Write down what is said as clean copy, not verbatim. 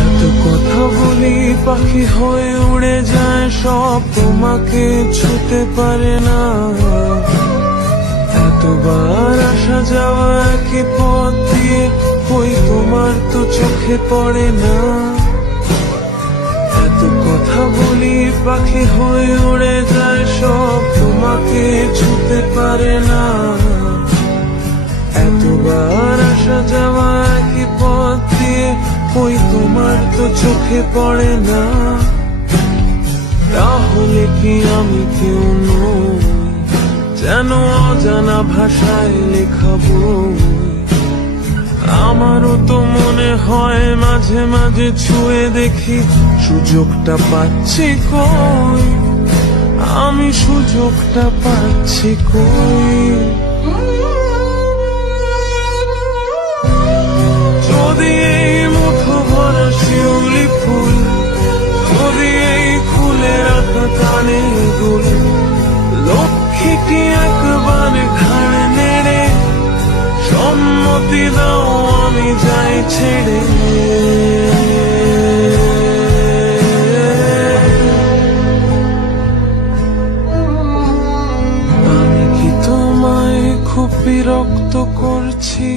এত কথা বলি পাখি হয়ে উড়ে যায় সব, তোমাকে ছুতে পারে না। এতবার আসা যাওয়া একই পথ দিয়ে, কই তোমার তো চোখে পড়ে না। এত কথা বলি পাখি হয়ে উড়ে যায় সব, তোমাকে ছুতে পারে না। এতবার আসা যাওয়া একই পথ দিয়ে, কই তোমার তো চোখে পড়ে না। তাহলে কি আমি কেউ নই, যেন অজানা ভাষায় লেখা বই? আমারও তো মনে হয় মাঝে মাঝে ছুঁয়ে দেখি, সুযোগটা পাচ্ছি কই, আমি সুযোগটা পাচ্ছি কই? যদি এই মুঠো ভরা শিউলি ফুল, যদি এই ফুলে রাখা কানের দুল, লক্ষ্মীটি একবার ঘাড় নেড়ে সম্মতি দাও আমি যাই ছেড়ে। আমি কি তোমায় খুব বিরক্ত করছি?